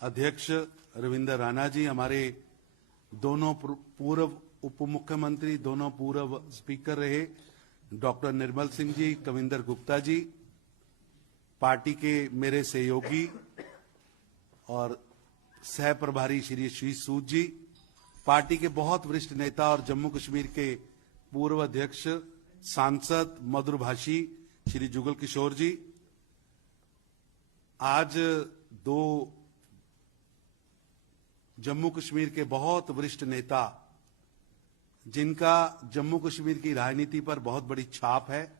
अध्यक्ष रविंद्र राणा जी, हमारे दोनों पूर्व उप मुख्यमंत्री, दोनों पूर्व स्पीकर रहे डॉक्टर निर्मल सिंह जी, कविंदर गुप्ता जी, पार्टी के मेरे सहयोगी और सह प्रभारी श्री शीश सूद जी, पार्टी के बहुत वरिष्ठ नेता और जम्मू कश्मीर के पूर्व अध्यक्ष सांसद मधुरभाषी श्री जुगल किशोर जी। आज दो जम्मू कश्मीर के बहुत वरिष्ठ नेता, जिनका जम्मू कश्मीर की राजनीति पर बहुत बड़ी छाप है,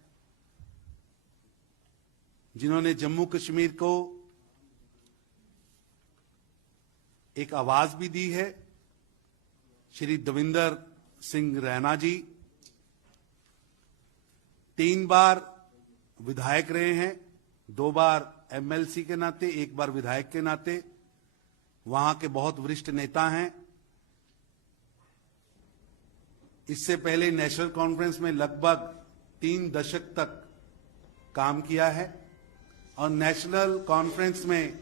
जिन्होंने जम्मू कश्मीर को एक आवाज भी दी है, श्री देवेंद्र सिंह रैना जी 3 बार विधायक रहे हैं, 2 बार एमएलसी के नाते, 1 बार विधायक के नाते, वहां के बहुत वरिष्ठ नेता हैं। इससे पहले नेशनल कॉन्फ्रेंस में लगभग 3 दशक तक काम किया है और नेशनल कॉन्फ्रेंस में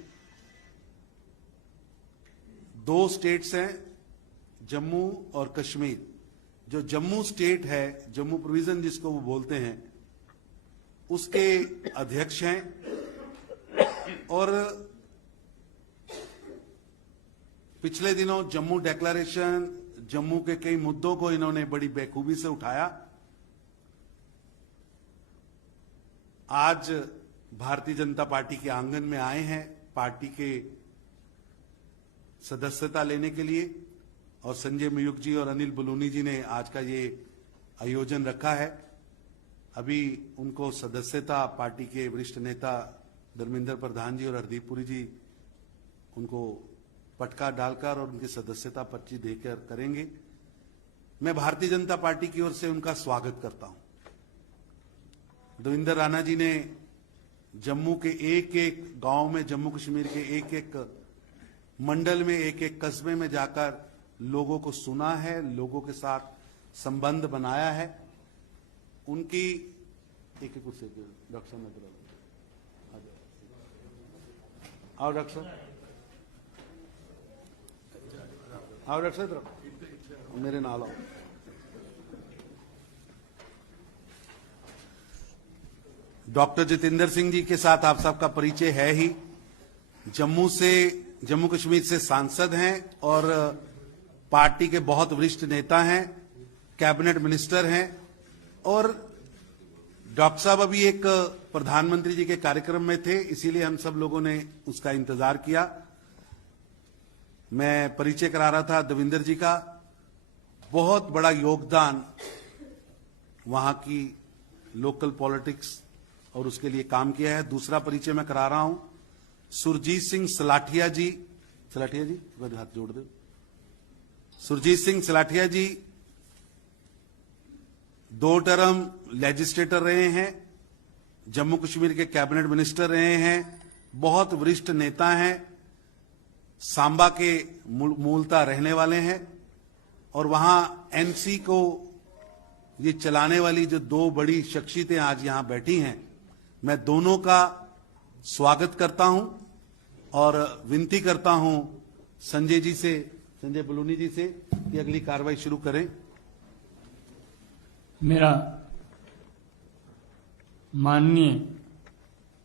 2 स्टेट्स हैं, जम्मू और कश्मीर। जो जम्मू स्टेट है, जम्मू प्रोविजन जिसको वो बोलते हैं, उसके अध्यक्ष हैं। और पिछले दिनों जम्मू डिक्लेरेशन, जम्मू के कई मुद्दों को इन्होंने बड़ी बेखूबी से उठाया। आज भारतीय जनता पार्टी के आंगन में आए हैं पार्टी के सदस्यता लेने के लिए, और संजय मयूख जी और अनिल बलूनी जी ने आज का ये आयोजन रखा है। अभी उनको सदस्यता पार्टी के वरिष्ठ नेता धर्मेंद्र प्रधान जी और हरदीप पुरी जी उनको पटका डालकर और उनकी सदस्यता पर्ची देकर करेंगे। मैं भारतीय जनता पार्टी की ओर से उनका स्वागत करता हूं। देवेंद्र राणा जी ने जम्मू के एक एक गांव में, जम्मू कश्मीर के एक एक मंडल में, एक एक कस्बे में जाकर लोगों को सुना है, लोगों के साथ संबंध बनाया है। उनकी एक कुर्सी डॉक्टर साहब, आओ डॉक्टर साहब, आओ डॉक्टर साहब, मेरे नाल आओ। डॉक्टर जितेंद्र सिंह जी के साथ आप सबका परिचय है ही। जम्मू कश्मीर से सांसद हैं और पार्टी के बहुत वरिष्ठ नेता हैं, कैबिनेट मिनिस्टर हैं। और डॉक्टर साहब अभी एक प्रधानमंत्री जी के कार्यक्रम में थे, इसीलिए हम सब लोगों ने उसका इंतजार किया। मैं परिचय करा रहा था देवेंद्र जी का। बहुत बड़ा योगदान वहां की लोकल पॉलिटिक्स और उसके लिए काम किया है। दूसरा परिचय मैं करा रहा हूं सुरजीत सिंह सलाठिया जी। सलाठिया जी हाथ जोड़ दो। सुरजीत सिंह सलाठिया जी 2 टर्म लेजिस्लेटर रहे हैं, जम्मू कश्मीर के कैबिनेट मिनिस्टर रहे हैं, बहुत वरिष्ठ नेता हैं, सांबा के मूलतः रहने वाले हैं। और वहां एनसी को ये चलाने वाली जो 2 बड़ी शख्सियतें आज यहां बैठी हैं, मैं दोनों का स्वागत करता हूं और विनती करता हूं संजय जी से, संजय बलूनी जी से, कि अगली कार्रवाई शुरू करें। मेरा माननीय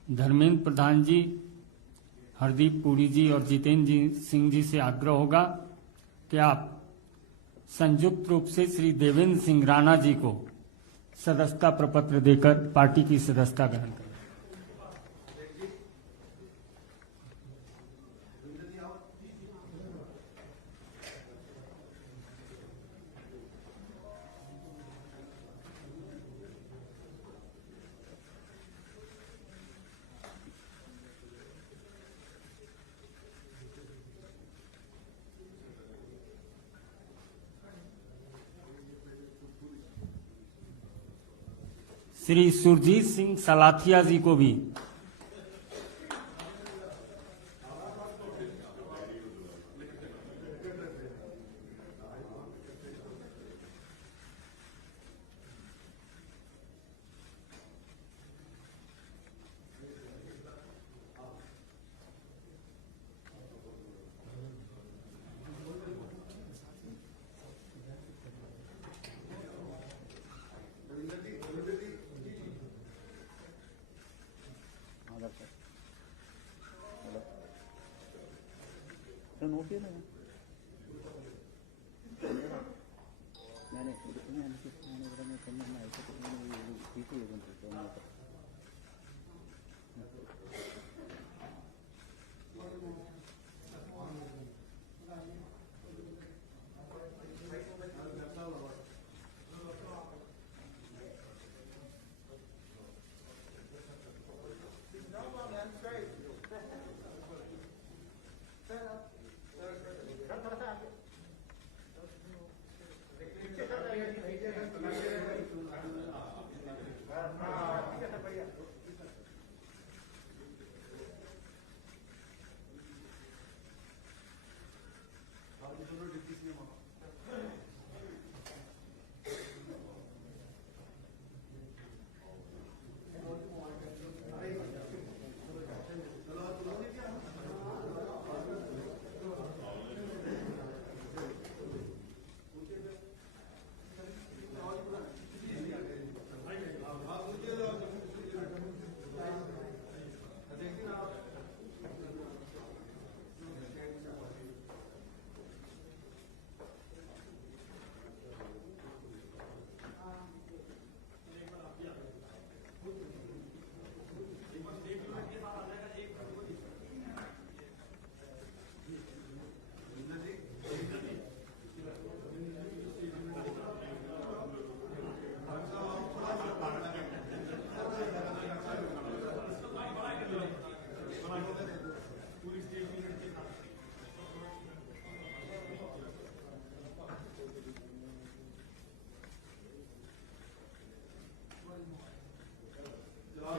धर्मेंद्र प्रधान जी, हरदीप पुरी जी और जितेंद्र सिंह जी से आग्रह होगा कि आप संयुक्त रूप से श्री देवेंद्र सिंह राणा जी को सदस्यता प्रपत्र देकर पार्टी की सदस्यता ग्रहण करें। श्री सुरजीत सिंह सलाठिया जी को भी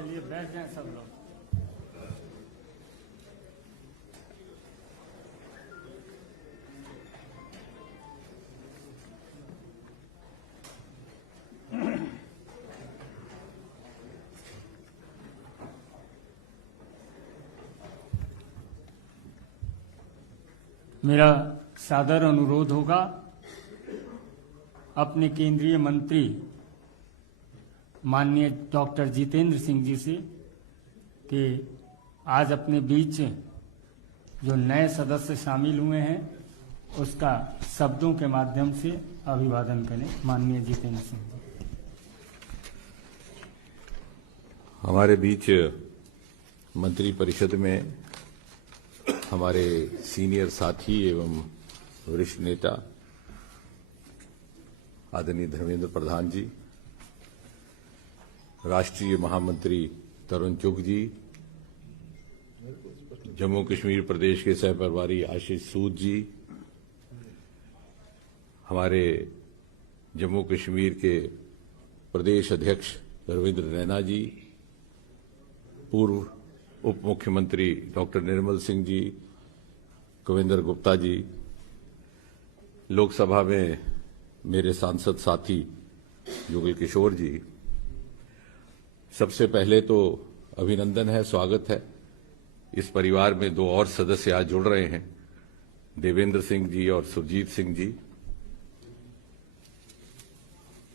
चलिए बैठ जाएं सब लोग। मेरा सादर अनुरोध होगा अपने केंद्रीय मंत्री माननीय डॉक्टर जितेंद्र सिंह जी से कि आज अपने बीच जो नए सदस्य शामिल हुए हैं उसका शब्दों के माध्यम से अभिवादन करें। माननीय जितेंद्र सिंह जी। हमारे बीच मंत्री परिषद में हमारे सीनियर साथी एवं वरिष्ठ नेता आदरणीय धर्मेंद्र प्रधान जी, राष्ट्रीय महामंत्री तरुण चुग जी, जम्मू कश्मीर प्रदेश के सह प्रभारी आशीष सूद जी, हमारे जम्मू कश्मीर के प्रदेश अध्यक्ष रविंद्र रैना जी, पूर्व उप मुख्यमंत्री डॉक्टर निर्मल सिंह जी, कविंदर गुप्ता जी, लोकसभा में मेरे सांसद साथी युगल किशोर जी, सबसे पहले तो अभिनंदन है, स्वागत है। इस परिवार में दो और सदस्य आज जुड़ रहे हैं, देवेंद्र सिंह जी और सुरजीत सिंह जी।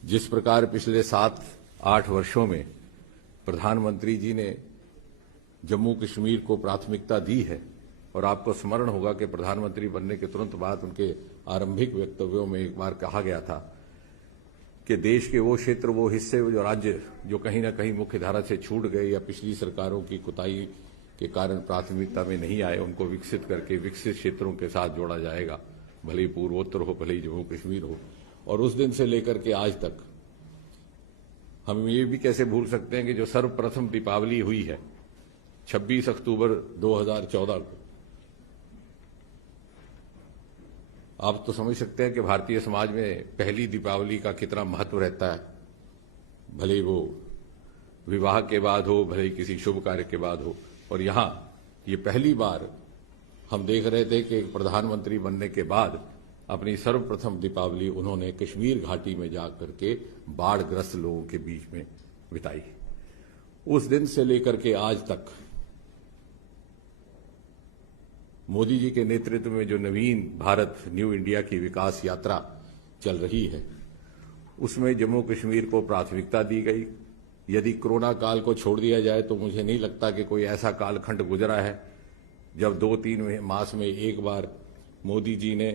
जिस प्रकार पिछले 7-8 वर्षों में प्रधानमंत्री जी ने जम्मू कश्मीर को प्राथमिकता दी है, और आपको स्मरण होगा कि प्रधानमंत्री बनने के तुरंत बाद उनके आरंभिक वक्तव्यों में एक बार कहा गया था कि देश के वो क्षेत्र, वो हिस्से, जो राज्य जो कहीं ना कहीं मुख्य धारा से छूट गए या पिछली सरकारों की कुताही के कारण प्राथमिकता में नहीं आए, उनको विकसित करके विकसित क्षेत्रों के साथ जोड़ा जाएगा, भले ही पूर्वोत्तर हो, भले ही जम्मू कश्मीर हो। और उस दिन से लेकर के आज तक हम ये भी कैसे भूल सकते हैं कि जो सर्वप्रथम दीपावली हुई है 26 अक्टूबर 2014 को, आप तो समझ सकते हैं कि भारतीय समाज में पहली दीपावली का कितना महत्व रहता है, भले ही वो विवाह के बाद हो, भले ही किसी शुभ कार्य के बाद हो। और यहां ये पहली बार हम देख रहे थे कि एक प्रधानमंत्री बनने के बाद अपनी सर्वप्रथम दीपावली उन्होंने कश्मीर घाटी में जाकर के बाढ़ग्रस्त लोगों के बीच में बिताई। उस दिन से लेकर के आज तक मोदी जी के नेतृत्व में जो नवीन भारत, न्यू इंडिया की विकास यात्रा चल रही है, उसमें जम्मू कश्मीर को प्राथमिकता दी गई। यदि कोरोना काल को छोड़ दिया जाए तो मुझे नहीं लगता कि कोई ऐसा कालखंड गुजरा है जब 2-3 मास में एक बार मोदी जी ने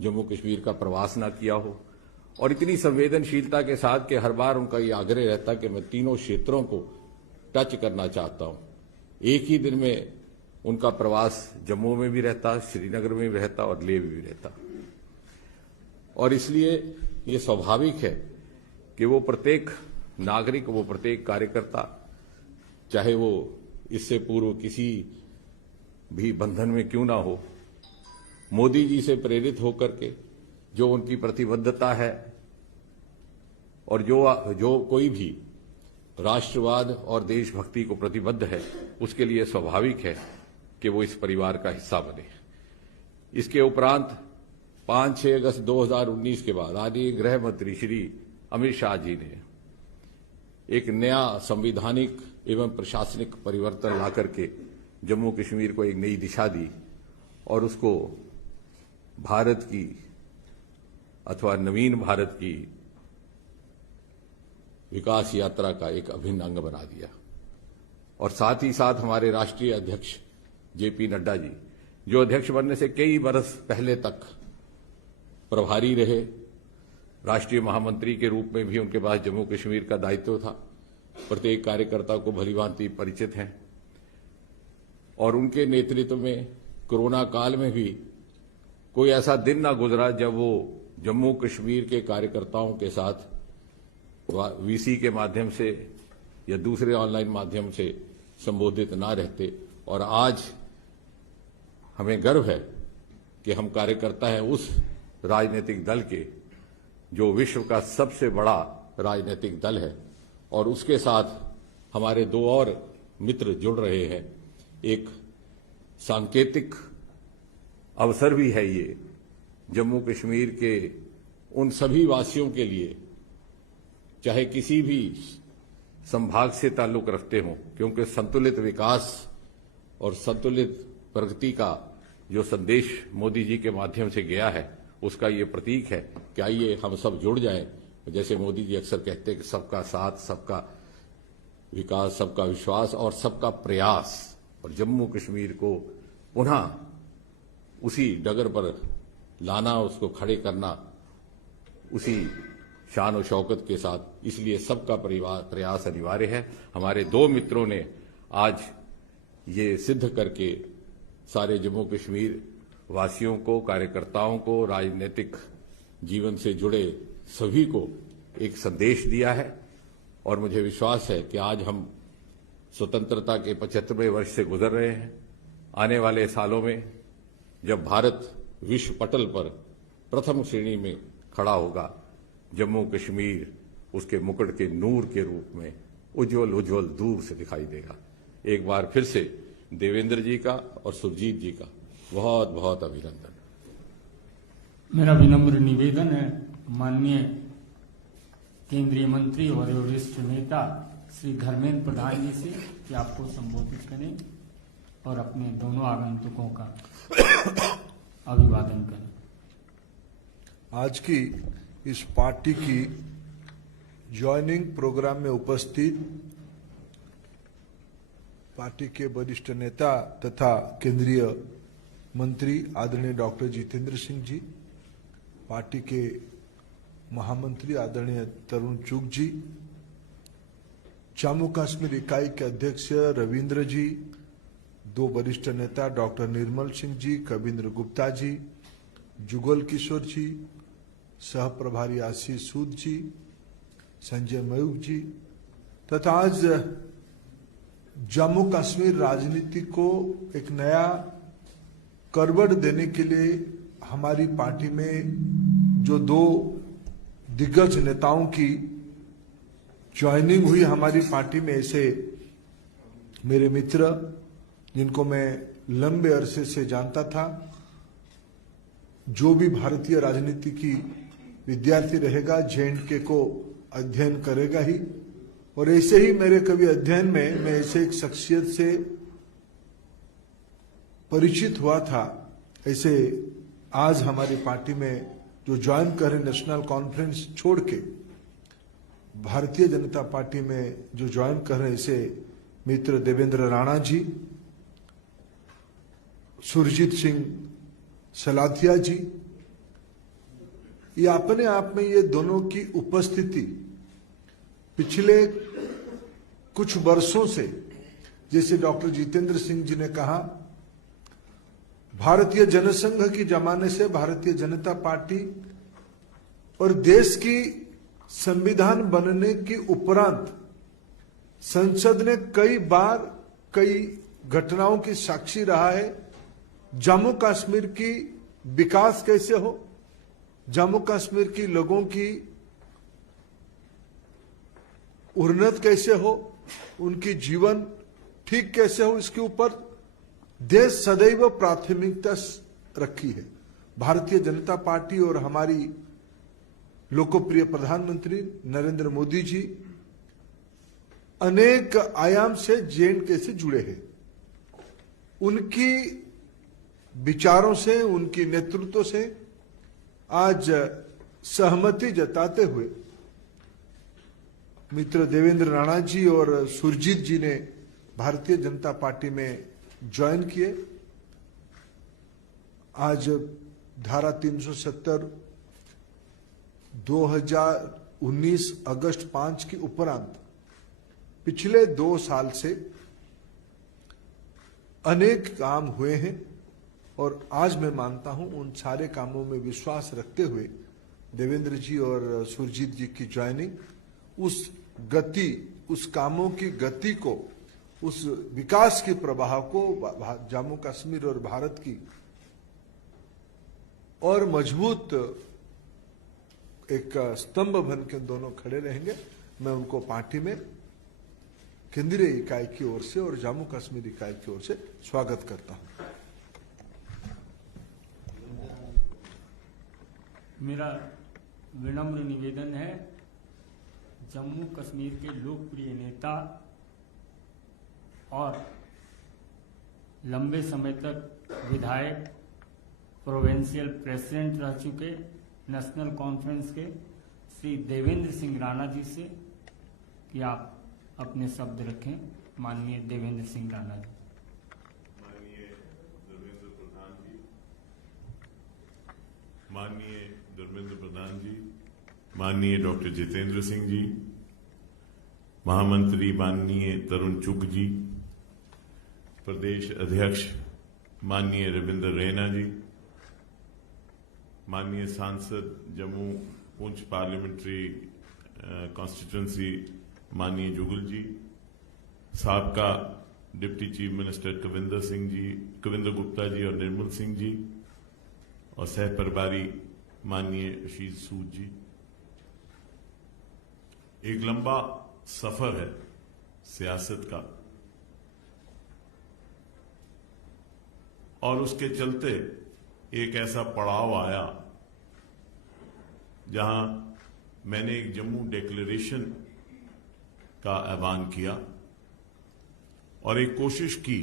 जम्मू कश्मीर का प्रवास ना किया हो, और इतनी संवेदनशीलता के साथ कि हर बार उनका ये आग्रह रहता कि मैं तीनों क्षेत्रों को टच करना चाहता हूं। एक ही दिन में उनका प्रवास जम्मू में भी रहता, श्रीनगर में भी रहता और लेह में भी रहता। और इसलिए ये स्वाभाविक है कि वो प्रत्येक नागरिक, वो प्रत्येक कार्यकर्ता, चाहे वो इससे पूर्व किसी भी बंधन में क्यों ना हो, मोदी जी से प्रेरित होकर के जो उनकी प्रतिबद्धता है और जो कोई भी राष्ट्रवाद और देशभक्ति को प्रतिबद्ध है, उसके लिए स्वाभाविक है कि वो इस परिवार का हिस्सा बने। इसके उपरांत 5-6 अगस्त 2019 के बाद आदरणीय गृह मंत्री श्री अमित शाह जी ने एक नया संवैधानिक एवं प्रशासनिक परिवर्तन ला करके जम्मू कश्मीर को एक नई दिशा दी और उसको भारत की अथवा नवीन भारत की विकास यात्रा का एक अभिन्न अंग बना दिया। और साथ ही साथ हमारे राष्ट्रीय अध्यक्ष जेपी नड्डा जी, जो अध्यक्ष बनने से कई बरस पहले तक प्रभारी रहे, राष्ट्रीय महामंत्री के रूप में भी उनके पास जम्मू कश्मीर का दायित्व था, प्रत्येक कार्यकर्ता को भलीभांति परिचित हैं। और उनके नेतृत्व में कोरोना काल में भी कोई ऐसा दिन ना गुजरा जब वो जम्मू कश्मीर के कार्यकर्ताओं के साथ वीसी के माध्यम से या दूसरे ऑनलाइन माध्यम से संबोधित ना रहते। और आज हमें गर्व है कि हम कार्यकर्ता हैं उस राजनीतिक दल के जो विश्व का सबसे बड़ा राजनीतिक दल है, और उसके साथ हमारे दो और मित्र जुड़ रहे हैं। एक सांकेतिक अवसर भी है ये जम्मू कश्मीर के उन सभी वासियों के लिए, चाहे किसी भी संभाग से ताल्लुक रखते हों, क्योंकि संतुलित विकास और संतुलित प्रगति का जो संदेश मोदी जी के माध्यम से गया है, उसका ये प्रतीक है कि आइए हम सब जुड़ जाएं। जैसे मोदी जी अक्सर कहते हैं कि सबका साथ, सबका विकास, सबका विश्वास और सबका प्रयास, और जम्मू कश्मीर को पुनः उसी डगर पर लाना, उसको खड़े करना उसी शान और शौकत के साथ। इसलिए सबका प्रयास अनिवार्य है। हमारे दो मित्रों ने आज ये सिद्ध करके सारे जम्मू कश्मीर वासियों को, कार्यकर्ताओं को, राजनीतिक जीवन से जुड़े सभी को एक संदेश दिया है। और मुझे विश्वास है कि आज हम स्वतंत्रता के 75वें वर्ष से गुजर रहे हैं। आने वाले सालों में जब भारत विश्व पटल पर प्रथम श्रेणी में खड़ा होगा, जम्मू कश्मीर उसके मुकुट के नूर के रूप में उज्जवल उज्जवल दूर से दिखाई देगा। एक बार फिर से देवेंद्र जी का और सुरजीत जी का बहुत बहुत अभिनंदन। मेरा विनम्र निवेदन है माननीय केंद्रीय मंत्री और वरिष्ठ नेता श्री धर्मेंद्र प्रधान जी से कि आपको संबोधित करें और अपने दोनों आगंतुकों का अभिवादन करें। आज की इस पार्टी की ज्वाइनिंग प्रोग्राम में उपस्थित पार्टी के वरिष्ठ नेता तथा केंद्रीय मंत्री आदरणीय डॉक्टर जितेंद्र सिंह जी, पार्टी के महामंत्री आदरणीय तरुण चुग जी, जम्मू कश्मीर इकाई के अध्यक्ष रविंद्र जी, दो वरिष्ठ नेता डॉक्टर निर्मल सिंह जी, कविंद्र गुप्ता जी, जुगल किशोर जी, सह प्रभारी आशीष सूद जी, संजय मयूख जी, तथा आज जम्मू कश्मीर राजनीति को एक नया करवट देने के लिए हमारी पार्टी में जो दो दिग्गज नेताओं की ज्वाइनिंग हुई हमारी पार्टी में, ऐसे मेरे मित्र जिनको मैं लंबे अरसे से जानता था, जो भी भारतीय राजनीति की विद्यार्थी रहेगा JNK को अध्ययन करेगा ही। और ऐसे ही मेरे कभी अध्ययन में मैं ऐसे एक शख्सियत से परिचित हुआ था, ऐसे आज हमारी पार्टी में जो ज्वाइन कर रहे नेशनल कॉन्फ्रेंस छोड़ के भारतीय जनता पार्टी में जो ज्वाइन कर रहे ऐसे मित्र देवेंद्र राणा जी, सुरजीत सिंह सलाथिया जी, ये अपने आप में ये दोनों की उपस्थिति पिछले कुछ वर्षों से, जैसे डॉक्टर जितेंद्र सिंह जी ने कहा, भारतीय जनसंघ की जमाने से भारतीय जनता पार्टी और देश की संविधान बनने के उपरांत संसद ने कई बार कई घटनाओं की साक्षी रहा है। जम्मू कश्मीर की विकास कैसे हो, जम्मू कश्मीर की लोगों की उन्नत कैसे हो, उनकी जीवन ठीक कैसे हो, इसके ऊपर देश सदैव प्राथमिकता रखी है। भारतीय जनता पार्टी और हमारी लोकप्रिय प्रधानमंत्री नरेंद्र मोदी जी अनेक आयाम से जे.एंड.के से जुड़े हैं। उनकी विचारों से, उनकी नेतृत्व से आज सहमति जताते हुए मित्र देवेंद्र राणा जी और सुरजीत जी ने भारतीय जनता पार्टी में ज्वाइन किए। आज धारा 370 2019 अगस्त 5 के उपरांत पिछले 2 साल से अनेक काम हुए हैं और आज मैं मानता हूं उन सारे कामों में विश्वास रखते हुए देवेंद्र जी और सुरजीत जी की ज्वाइनिंग उस गति, उस कामों की गति को, उस विकास के प्रवाह को जम्मू कश्मीर और भारत की और मजबूत एक स्तंभ बन के दोनों खड़े रहेंगे। मैं उनको पार्टी में केंद्रीय इकाई की ओर से और जम्मू कश्मीर इकाई की ओर से स्वागत करता हूं। मेरा विनम्र निवेदन है, जम्मू कश्मीर के लोकप्रिय नेता और लंबे समय तक विधायक, प्रोविंशियल प्रेसिडेंट रह चुके नेशनल कॉन्फ्रेंस के श्री देवेंद्र सिंह राणा जी से कि आप अपने शब्द रखें। माननीय देवेंद्र सिंह राणा जी। माननीय धर्मेंद्र प्रधान जी, माननीय धर्मेंद्र प्रधान जी, माननीय डॉक्टर जितेंद्र सिंह जी, महामंत्री माननीय तरुण चुग जी, प्रदेश अध्यक्ष माननीय रविंद्र रैना जी, माननीय सांसद जम्मू पुंछ पार्लियामेंट्री कॉन्स्टिट्यूंसी माननीय जुगल जी, साबका deputy chief minister Kavinder Gupta ji और निर्मल सिंह जी, और सह प्रभारी माननीय आशीष सूद जी। एक लंबा सफर है सियासत का और उसके चलते एक ऐसा पड़ाव आया जहां मैंने एक जम्मू डिक्लेरेशन का ऐलान किया और एक कोशिश की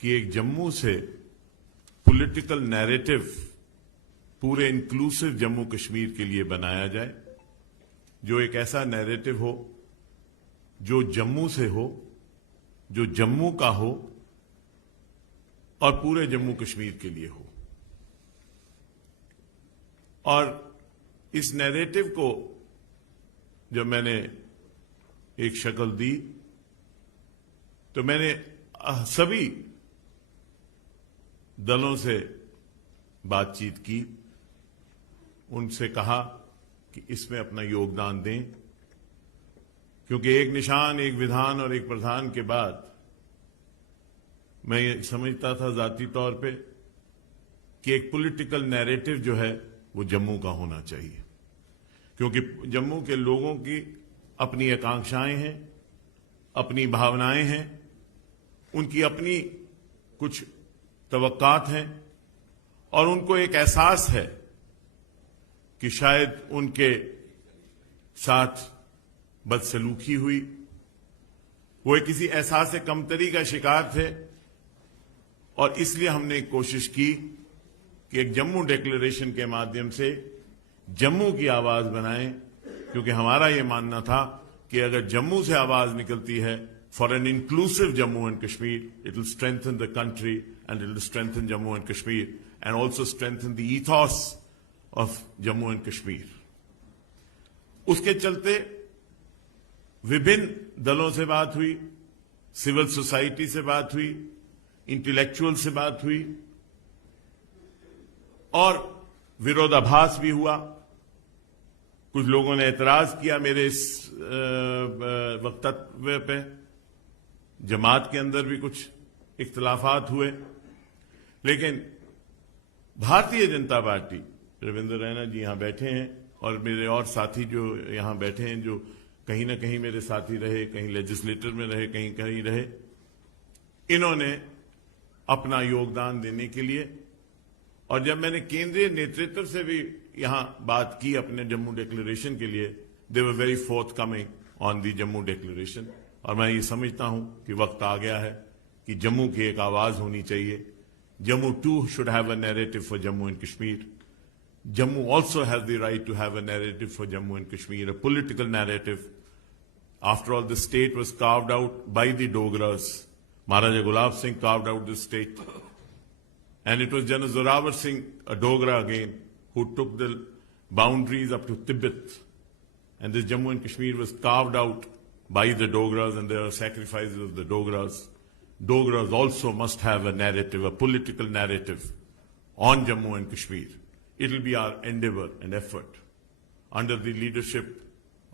कि एक जम्मू से पॉलिटिकल नैरेटिव पूरे इंक्लूसिव जम्मू कश्मीर के लिए बनाया जाए, जो एक ऐसा नैरेटिव हो जो जम्मू से हो, जो जम्मू का हो और पूरे जम्मू कश्मीर के लिए हो। और इस नैरेटिव को जब मैंने एक शक्ल दी तो मैंने सभी दलों से बातचीत की, उनसे कहा कि इसमें अपना योगदान दें, क्योंकि एक निशान, एक विधान और एक प्रधान के बाद मैं ये समझता था जाती तौर पे कि एक पॉलिटिकल नैरेटिव जो है वो जम्मू का होना चाहिए, क्योंकि जम्मू के लोगों की अपनी आकांक्षाएं हैं, अपनी भावनाएं हैं, उनकी अपनी कुछ तवक्कात हैं और उनको एक एहसास है कि शायद उनके साथ बदसलूकी हुई, वो किसी एहसास कमतरी का शिकार थे। और इसलिए हमने एक कोशिश की कि एक जम्मू डिक्लेरेशन के माध्यम से जम्मू की आवाज बनाएं, क्योंकि हमारा यह मानना था कि अगर जम्मू से आवाज निकलती है for an inclusive Jammu and Kashmir, it will strengthen the country and it will strengthen Jammu and Kashmir and also strengthen the ethos of Jammu and Kashmir. उसके चलते विभिन्न दलों से बात हुई, सिविल सोसाइटी से बात हुई, इंटेलेक्चुअल से बात हुई और विरोधाभास भी हुआ। कुछ लोगों ने एतराज किया मेरे इस वक्तव्य पे। जमात के अंदर भी कुछ इख्तिलाफात हुए, लेकिन भारतीय जनता पार्टी, रविंद्र रैना जी यहां बैठे हैं और मेरे और साथी जो यहां बैठे हैं, जो कहीं ना कहीं मेरे साथी रहे, कहीं लेजिस्लेटर में रहे, कहीं कहीं रहे, इन्होंने अपना योगदान देने के लिए, और जब मैंने केंद्रीय नेतृत्व से भी यहां बात की अपने जम्मू डिक्लेरेशन के लिए, they were very forthcoming on the Jammu declaration. और मैं ये समझता हूं कि वक्त आ गया है कि जम्मू की एक आवाज होनी चाहिए। Jammu too should have a narrative for Jammu and Kashmir. Jammu also has the right to have a narrative for Jammu and Kashmir, a political narrative. After all, the state was carved out by the Dogras. Maharaja Gulab Singh carved out this state. And it was General Zorawar Singh, a Dogra again, who took the boundaries up to Tibet. And this Jammu and Kashmir was carved out by the Dogras, and there are sacrifices of the Dogras. Dogras also must have a narrative, a political narrative on Jammu and Kashmir. It will be our endeavor and effort under the leadership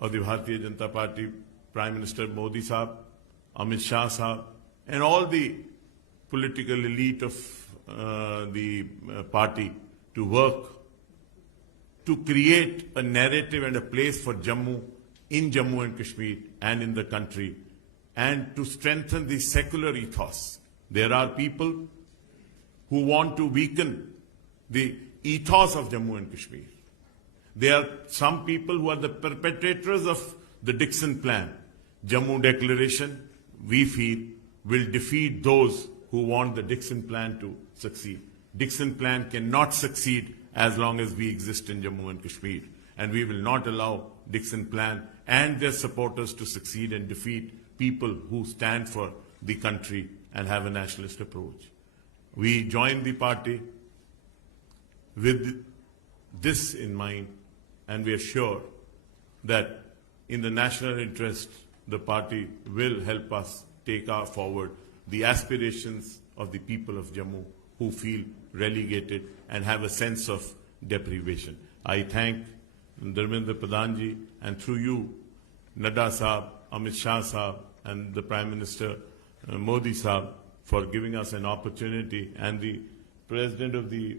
of the Bharatiya Janata Party, Prime Minister Modi Sahab, Amit Shah Sahab, and all the political elite of the party to work to create a narrative and a place for Jammu in Jammu and Kashmir and in the country, and to strengthen the secular ethos. There are people who want to weaken the ethos of Jammu and Kashmir. There are some people who are the perpetrators of the Dixon Plan. Jammu Declaration, we feel, will defeat those who want the Dixon Plan to succeed. Dixon Plan cannot succeed as long as we exist in Jammu and Kashmir. And we will not allow Dixon Plan and their supporters to succeed and defeat people who stand for the country and have a nationalist approach. We join the party with this in mind, and we are sure that in the national interest, the party will help us take forward the aspirations of the people of Jammu who feel relegated and have a sense of deprivation. I thank Dharmendra Pradhan ji, and through you, Nadda Sahab, Amit Shah Sahab, and the Prime Minister Modi Sahab for giving us an opportunity, and the President of the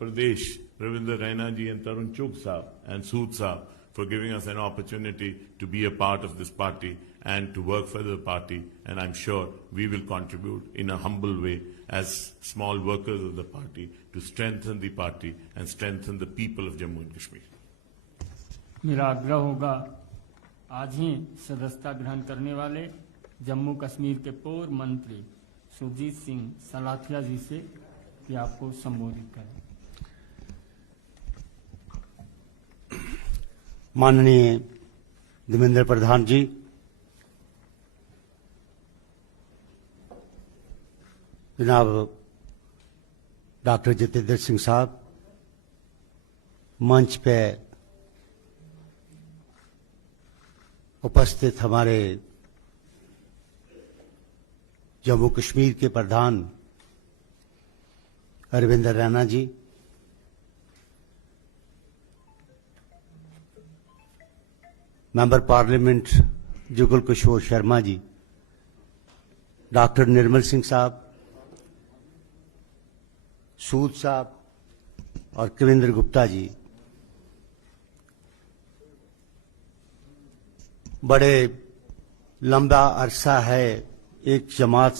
Pradesh, Ravindra Raina ji, and Tarun Chugh Sahab and Sood Sahab for giving us an opportunity to be a part of this party and to work for the party. And I'm sure we will contribute in a humble way as small workers of the party to strengthen the party and strengthen the people of Jammu and Kashmir. मेरा आग्रह होगा आज ही सदस्यता ग्रहण करने वाले जम्मू कश्मीर के पूर्व मंत्री सुरजीत सिंह सलाथिया जी से कि आपको संबोधित करें। माननीय धर्मेंद्र प्रधान जी, जनाब डॉक्टर जितेंद्र सिंह साहब, मंच पे उपस्थित हमारे जम्मू कश्मीर के प्रधान रविंद्र रैना जी, member parliament Jugal Kishore Sharma ji, doctor Nirmal Singh साहब, सूद साहब और कविंद्र गुप्ता जी, बड़े लंबा अरसा है एक जमात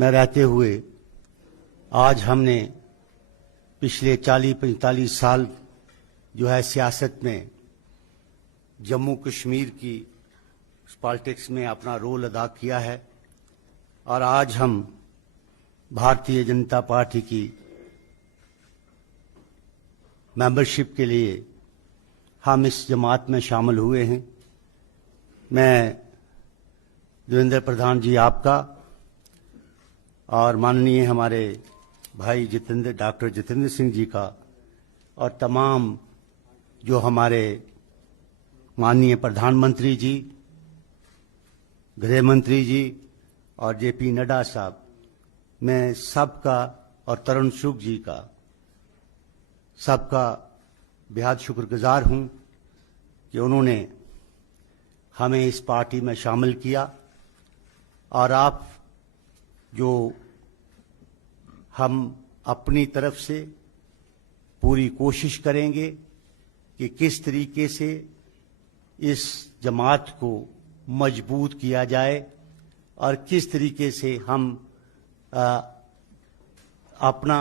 में रहते हुए आज हमने पिछले 40-45 साल जो है सियासत में जम्मू कश्मीर की पॉलिटिक्स में अपना रोल अदा किया है, और आज हम भारतीय जनता पार्टी की मेंबरशिप के लिए हम इस जमात में शामिल हुए हैं। मैं देवेंद्र प्रधान जी आपका और माननीय हमारे भाई डॉक्टर जितेंद्र सिंह जी का, और तमाम जो हमारे माननीय प्रधानमंत्री जी, गृह मंत्री जी और जेपी नड्डा साहब, मैं सबका, और तरुण चुग जी का, सबका बेहद शुक्रगुजार हूं कि उन्होंने हमें इस पार्टी में शामिल किया। और आप जो हम अपनी तरफ से पूरी कोशिश करेंगे कि किस तरीके से इस जमात को मजबूत किया जाए और किस तरीके से हम अपना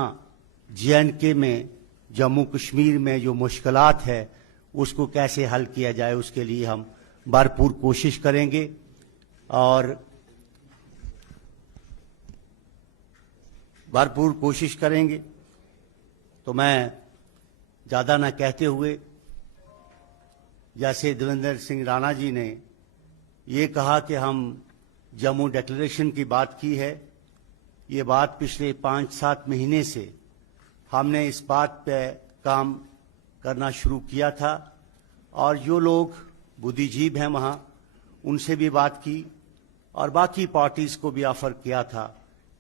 J&K में, जम्मू कश्मीर में जो मुश्किलात है उसको कैसे हल किया जाए, उसके लिए हम भरपूर कोशिश करेंगे। और भरपूर कोशिश करेंगे। तो मैं ज़्यादा न कहते हुए, जैसे देवेंद्र सिंह राणा जी ने ये कहा कि हम जम्मू डिक्लेरेशन की बात की है, ये बात पिछले 5-7 महीने से हमने इस बात पे काम करना शुरू किया था, और जो लोग बुद्धिजीवी हैं वहाँ उनसे भी बात की, और बाकी पार्टीज़ को भी ऑफर किया था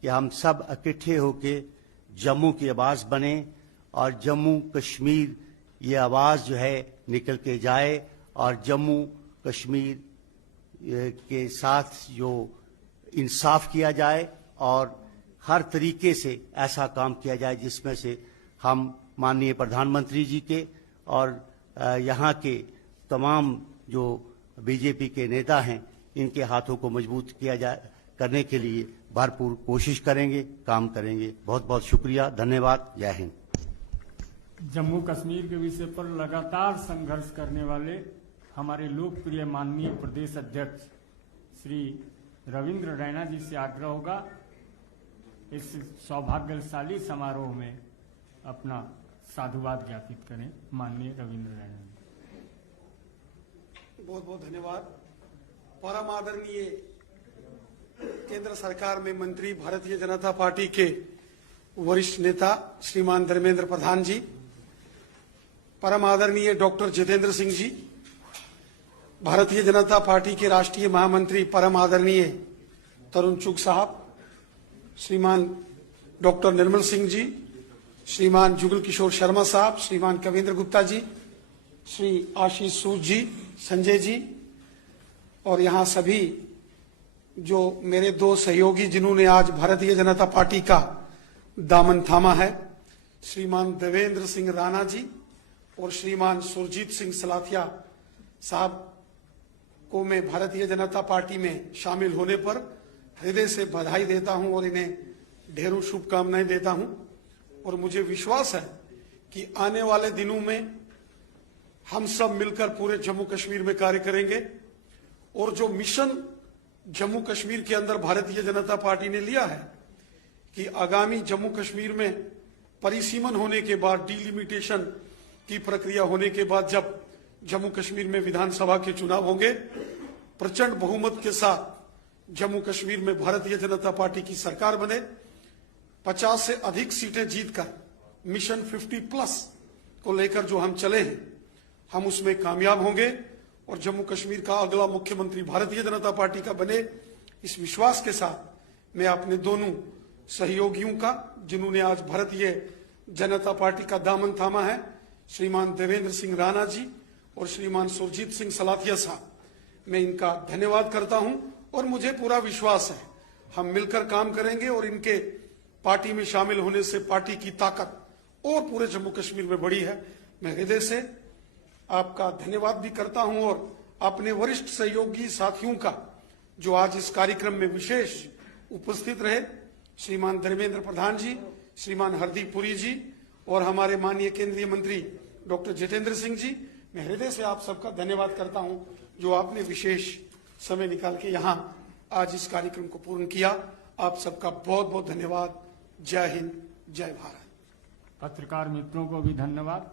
कि हम सब इकट्ठे होकर जम्मू की आवाज़ बने और जम्मू कश्मीर ये आवाज़ जो है निकल के जाए, और जम्मू कश्मीर के साथ जो इंसाफ किया जाए और हर तरीके से ऐसा काम किया जाए जिसमें से हम माननीय प्रधानमंत्री जी के और यहाँ के तमाम जो बीजेपी के नेता हैं इनके हाथों को मजबूत किया जाए, करने के लिए भरपूर कोशिश करेंगे, काम करेंगे। बहुत बहुत शुक्रिया, धन्यवाद, जय हिंद। जम्मू कश्मीर के विषय पर लगातार संघर्ष करने वाले हमारे लोकप्रिय माननीय प्रदेश अध्यक्ष श्री रविंद्र रैना जी से आग्रह होगा इस सौभाग्यशाली समारोह में अपना साधुवाद ज्ञापित करें। माननीय रविंद्र रैना जी। बहुत बहुत धन्यवाद। परम आदरणीय केंद्र सरकार में मंत्री, भारतीय जनता पार्टी के वरिष्ठ नेता श्रीमान धर्मेंद्र प्रधान जी, परम आदरणीय डॉक्टर जितेंद्र सिंह जी, भारतीय जनता पार्टी के राष्ट्रीय महामंत्री परम आदरणीय तरुण चुग साहब, श्रीमान डॉक्टर निर्मल सिंह जी, श्रीमान जुगल किशोर शर्मा साहब, श्रीमान कविंद्र गुप्ता जी, श्री आशीष सूद जी, संजय जी, और यहाँ सभी जो मेरे दो सहयोगी जिन्होंने आज भारतीय जनता पार्टी का दामन थामा है, श्रीमान देवेंद्र सिंह राणा जी और श्रीमान सुरजीत सिंह सलाथिया साहब को मैं भारतीय जनता पार्टी में शामिल होने पर हृदय से बधाई देता हूं और इन्हें ढेरों शुभकामनाएं देता हूं। और मुझे विश्वास है कि आने वाले दिनों में हम सब मिलकर पूरे जम्मू कश्मीर में कार्य करेंगे, और जो मिशन जम्मू कश्मीर के अंदर भारतीय जनता पार्टी ने लिया है कि आगामी जम्मू कश्मीर में परिसीमन होने के बाद, डिलिमिटेशन की प्रक्रिया होने के बाद, जब जम्मू कश्मीर में विधानसभा के चुनाव होंगे, प्रचंड बहुमत के साथ जम्मू कश्मीर में भारतीय जनता पार्टी की सरकार बने, 50 से अधिक सीटें जीतकर मिशन 50+ को लेकर जो हम चले हैं, हम उसमें कामयाब होंगे और जम्मू कश्मीर का अगला मुख्यमंत्री भारतीय जनता पार्टी का बने। इस विश्वास के साथ मैं अपने दोनों सहयोगियों का, जिन्होंने आज भारतीय जनता पार्टी का दामन थामा है, श्रीमान देवेंद्र सिंह राणा जी और श्रीमान सुरजीत सिंह सलाथिया साहब, मैं इनका धन्यवाद करता हूं। और मुझे पूरा विश्वास है हम मिलकर काम करेंगे और इनके पार्टी में शामिल होने से पार्टी की ताकत और पूरे जम्मू कश्मीर में बढ़ी है। मैं हृदय से आपका धन्यवाद भी करता हूं और अपने वरिष्ठ सहयोगी साथियों का जो आज इस कार्यक्रम में विशेष उपस्थित रहे, श्रीमान धर्मेंद्र प्रधान जी, श्रीमान हरदीप पुरी जी और हमारे माननीय केंद्रीय मंत्री डॉक्टर जितेंद्र सिंह जी, मैं हृदय से आप सबका धन्यवाद करता हूं जो आपने विशेष समय निकाल के यहाँ आज इस कार्यक्रम को पूर्ण किया। आप सबका बहुत बहुत धन्यवाद। जय हिंद, जय भारत। पत्रकार मित्रों को भी धन्यवाद।